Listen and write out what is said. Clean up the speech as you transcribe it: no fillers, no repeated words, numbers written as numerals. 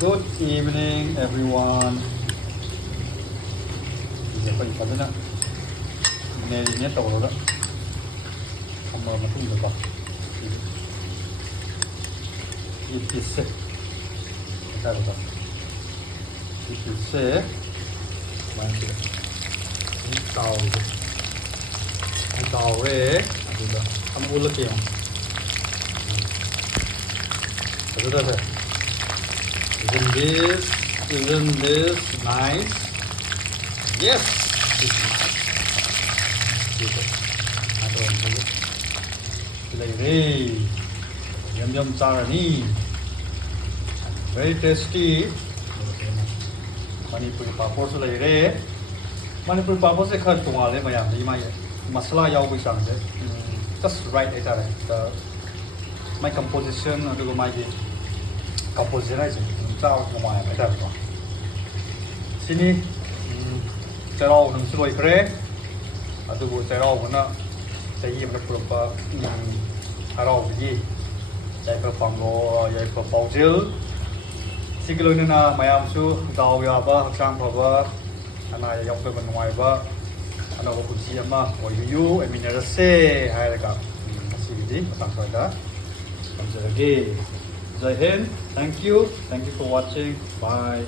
Good evening, everyone. Giờ phải phải nữa. Nghe nhé tàu rồi đó. Không mà không được không. It is sick. Cái đó. It is sick. Bạn kia. Tàu re. Không uống được kìa. Cái đó rồi. Isn't this nice? Yes, it's nice. Very yum sarani. Very tasty. Manipuri papos lere. Manipuri papos se khar tumale mayam di mai masala yau bi sang de. Just right eta the my composition adugo mai di composition ai chao ngoài phải đẹp quá. Xin đi chao nung xuôi kre. Adugo chao mana chạy gì mà được haro gì chạy vào phòng ngô chạy vào phòng chứ xin cái lối nữa mày am su đào ya ba sang vào ba anh này dòng về bên ngoài ba anh nào có cuốn gì mà có yu em mình ra xe hay là cả xin đi sang rồi đó làm gì lagi. Jai Hind, thank you for watching, bye.